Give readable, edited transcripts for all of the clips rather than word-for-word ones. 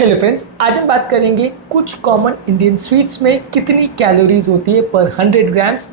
Hello friends, आज हम बात करेंगे कुछ कॉमन इंडियन स्वीट्स में कितनी कैलोरीज होती है पर 100 ग्राम्स।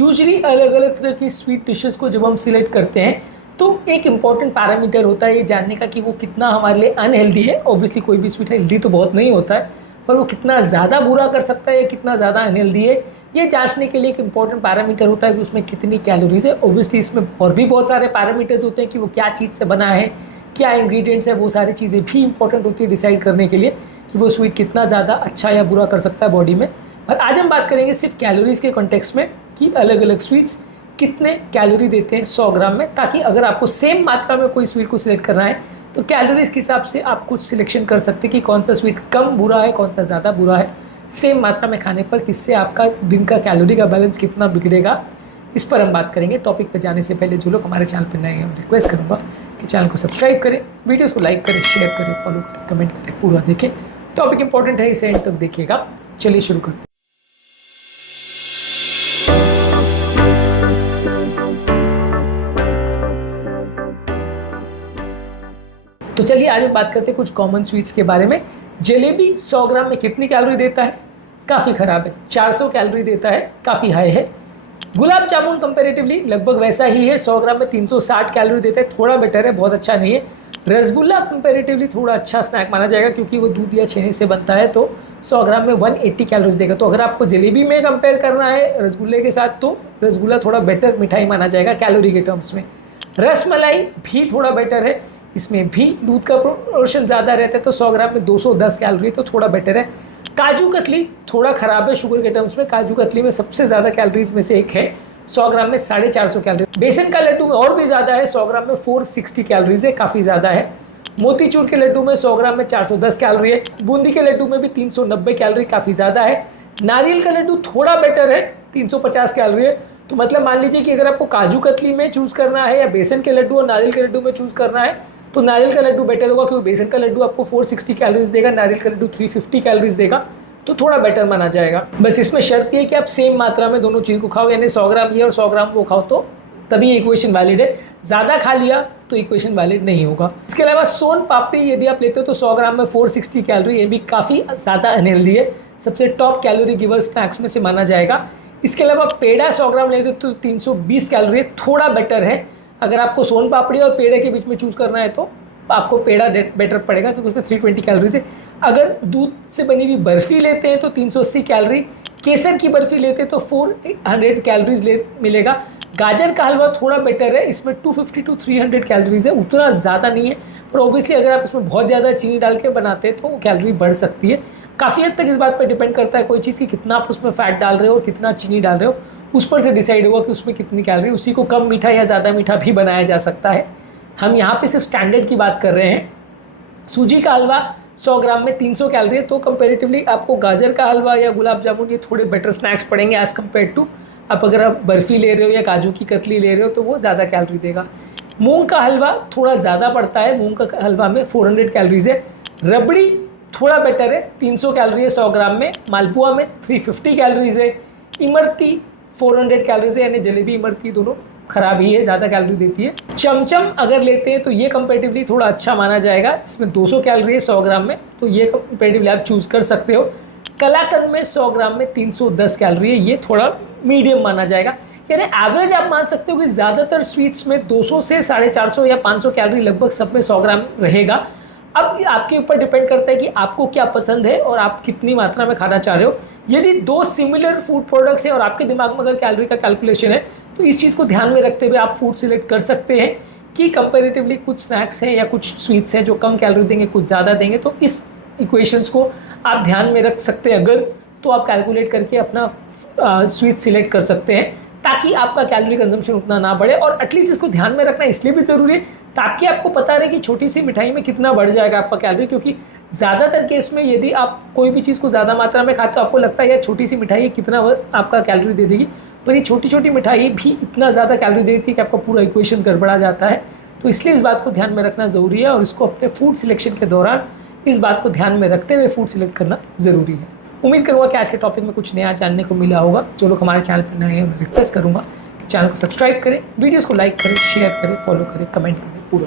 यूजुअली अलग अलग तरह की स्वीट डिशेस को जब हम सिलेक्ट करते हैं तो एक इम्पॉर्टेंट पैरामीटर होता है ये जानने का कि वो कितना हमारे लिए अनहेल्दी है। ऑब्वियसली कोई भी स्वीट हेल्दी तो बहुत नहीं होता है, पर वो कितना ज़्यादा बुरा कर सकता है या कितना ज़्यादा अनहेल्दी है ये जांचने के लिए एक इंपॉर्टेंट पैरामीटर होता है कि उसमें कितनी कैलोरीज है। ऑब्वियसली इसमें और भी बहुत सारे पैरामीटर्स होते हैं कि वो क्या चीज़ से बना है, क्या इंग्रेडिएंट्स है, वो सारी चीज़ें भी इंपॉर्टेंट होती है डिसाइड करने के लिए कि वो स्वीट कितना ज़्यादा अच्छा या बुरा कर सकता है बॉडी में। और आज हम बात करेंगे सिर्फ कैलोरीज़ के कॉन्टेक्स्ट में कि अलग अलग स्वीट्स कितने कैलोरी देते हैं 100 ग्राम में, ताकि अगर आपको सेम मात्रा में कोई स्वीट को सिलेक्ट करना है तो कैलोरीज़ के हिसाब से आप कुछ सिलेक्शन कर सकते हैं कि कौन सा स्वीट कम बुरा है, कौन सा ज़्यादा बुरा है सेम मात्रा में खाने पर, किससे आपका दिन का कैलोरी का बैलेंस कितना बिगड़ेगा, इस पर हम बात करेंगे। टॉपिक पर जाने से पहले जो लोग हमारे चैनल पर नए हैं हम रिक्वेस्ट करूँगा कि चैनल को सब्सक्राइब करें, वीडियोस को लाइक करें, शेयर करें, फॉलो करें, कमेंट करें, पूरा देखें। टॉपिक इंपॉर्टेंट है, इसे एंड तक देखिएगा। चलिए शुरू करते हैं। तो चलिए आज हम बात करते हैं कुछ कॉमन स्वीट्स के बारे में। जलेबी 100 ग्राम में कितनी कैलोरी देता है? काफ़ी ख़राब है, 400 कैलोरी देता है, काफ़ी हाई है। गुलाब जामुन कंपैरेटिवली लगभग वैसा ही है, 100 ग्राम में 360 कैलोरी देता है, थोड़ा बेटर है, बहुत अच्छा नहीं है। रसगुल्ला कंपैरेटिवली थोड़ा अच्छा स्नैक माना जाएगा क्योंकि वो दूध या छेने से बनता है, तो 100 ग्राम में 180 कैलोरीज देगा। तो अगर आपको जलेबी में कंपेयर करना है रसगुल्ले के साथ तो रसगुल्ला थोड़ा बेटर मिठाई माना जाएगा कैलोरी के टर्म्स में। रसमलाई भी थोड़ा बेटर है, इसमें भी दूध का प्रोपोर्शन ज़्यादा रहता है, तो 100 ग्राम में 210 कैलोरी, तो थोड़ा बेटर है। काजू कतली थोड़ा ख़राब है शुगर के टर्म्स में, काजू कतली में सबसे ज़्यादा कैलोरीज में से एक है, 100 ग्राम में 450 कैलोरी। बेसन का लड्डू में और भी ज़्यादा है, 100 ग्राम में 460 कैलोरीज है, काफ़ी ज़्यादा है। मोतीचूर के लड्डू में 100 ग्राम में 410 कैलोरी है। बूंदी के लड्डू में भी 390 कैलोरी, काफ़ी ज़्यादा है। नारियल का लड्डू थोड़ा बेटर है, 350 कैलोरी है। तो मतलब मान लीजिए कि अगर आपको काजू कतली में चूज़ करना है या बेसन के लड्डू और नारियल के लड्डू में चूज़ करना है तो नारियल का लड्डू बेटर होगा, क्योंकि बेसन का लड्डू आपको 460 कैलोरीज देगा, नारियल का लड्डू 350 कैलोरीज देगा, तो थोड़ा बेटर माना जाएगा। बस इसमें शर्त ये है कि आप सेम मात्रा में दोनों चीज़ को खाओ, यानी 100 ग्राम ये और 100 ग्राम वो खाओ, तो तभी इक्वेशन वैलिड है। ज़्यादा खा लिया तो इक्वेशन वैलिड नहीं होगा। इसके अलावा सोन पापड़ी यदि आप लेते हो तो 100 ग्राम में 460 कैलोरी, ये भी काफ़ी ज़्यादा अनहेल्दी है, सबसे टॉप कैलोरी गिवर स्नैक्स में से माना जाएगा। इसके अलावा पेड़ा 100 ग्राम लेते हो तो 320 कैलोरी, थोड़ा बेटर है। अगर आपको सोन पापड़ी और पेड़े के बीच में चूज़ करना है तो आपको पेड़ा बेटर पड़ेगा क्योंकि उसमें 320 कैलोरीज है। अगर दूध से बनी हुई बर्फ़ी लेते हैं तो 380 कैलोरी, केसर की बर्फ़ी लेते हैं तो 400 कैलोरीज मिलेगा। गाजर का हलवा थोड़ा बेटर है, इसमें 250 to 300 कैलोरीज है, उतना ज़्यादा नहीं है, पर ऑब्वियसली अगर आप इसमें बहुत ज़्यादा चीनी डाल के बनाते हैं तो वो कैलोरी बढ़ सकती है। काफ़ी हद तक इस बात पर डिपेंड करता है कोई चीज़ की कितना आप उसमें फ़ैट डाल रहे हो और कितना चीनी डाल रहे हो, उस पर से डिसाइड होगा कि उसमें कितनी कैलोरी। उसी को कम मीठा या ज़्यादा मीठा भी बनाया जा सकता है। हम यहाँ पे सिर्फ स्टैंडर्ड की बात कर रहे हैं। सूजी का हलवा 100 ग्राम में 300 कैलोरी है, तो कंपैरेटिवली आपको गाजर का हलवा या गुलाब जामुन ये थोड़े बेटर स्नैक्स पड़ेंगे एज़ कम्पेयर टू आप अगर आप बर्फ़ी ले रहे हो या काजू की कतली ले रहे हो तो वो ज़्यादा कैलोरी देगा। मूंग का हलवा थोड़ा ज़्यादा पड़ता है, मूंग का हलवा में 400 कैलोरीज है। रबड़ी थोड़ा बेटर है, 300 कैलोरी है 100 ग्राम में। मालपुआ में 350 कैलोरीज है। इमरती 400 कैलोरीज है, यानी जलेबी इमरती दोनों ख़राब ही है, ज़्यादा कैलोरी देती है। चमचम अगर लेते हैं तो ये कंपैरेटिवली थोड़ा अच्छा माना जाएगा, इसमें 200 कैलोरी है 100 ग्राम में, तो ये कंपैरेटिवली आप चूज़ कर सकते हो। कलाकंद में 100 ग्राम में 310 कैलोरी है, ये थोड़ा मीडियम माना जाएगा, यानी एवरेज आप मान सकते हो कि ज़्यादातर स्वीट्स में 200 से 450 या 500 कैलोरी लगभग सब में 100 ग्राम रहेगा। अब आपके ऊपर डिपेंड करता है कि आपको क्या पसंद है और आप कितनी मात्रा में खाना चाह रहे हो। यदि दो सिमिलर फूड प्रोडक्ट्स हैं और आपके दिमाग में अगर कैलोरी का कैलकुलेशन है तो इस चीज़ को ध्यान में रखते हुए आप फूड सिलेक्ट कर सकते हैं कि कंपैरेटिवली कुछ स्नैक्स हैं या कुछ स्वीट्स हैं जो कम कैलोरी देंगे, कुछ ज़्यादा देंगे, तो इस इक्वेशंस को आप ध्यान में रख सकते हैं। अगर तो आप कैलकुलेट करके अपना स्वीट सिलेक्ट कर सकते हैं ताकि आपका कैलोरी कंजम्पशन उतना ना बढ़े। और एटलीस्ट इसको ध्यान में रखना इसलिए भी ज़रूरी है ताकि आपको पता रहे कि छोटी सी मिठाई में कितना बढ़ जाएगा आपका कैलोरी, क्योंकि ज़्यादातर केस में यदि आप कोई भी चीज़ को ज़्यादा मात्रा में खाते हो आपको लगता है यार छोटी सी मिठाई कितना आपका कैलोरी दे देगी, पर ये छोटी छोटी मिठाई भी इतना ज़्यादा कैलोरी देती है कि आपका पूरा इक्वेशन गड़बड़ा जाता है। तो इसलिए इस बात को ध्यान में रखना ज़रूरी है और इसको अपने फूड सिलेक्शन के दौरान इस बात को ध्यान में रखते हुए फूड सिलेक्ट करना ज़रूरी है। उम्मीद करूँगा कि आज के टॉपिक में कुछ नया जानने को मिला होगा। जो लोग हमारे चैनल पर नए हैं मैं रिक्वेस्ट करूँगा कि चैनल को सब्सक्राइब करें, वीडियोज़ को लाइक करें, शेयर करें, फॉलो करें, कमेंट करें, पूरा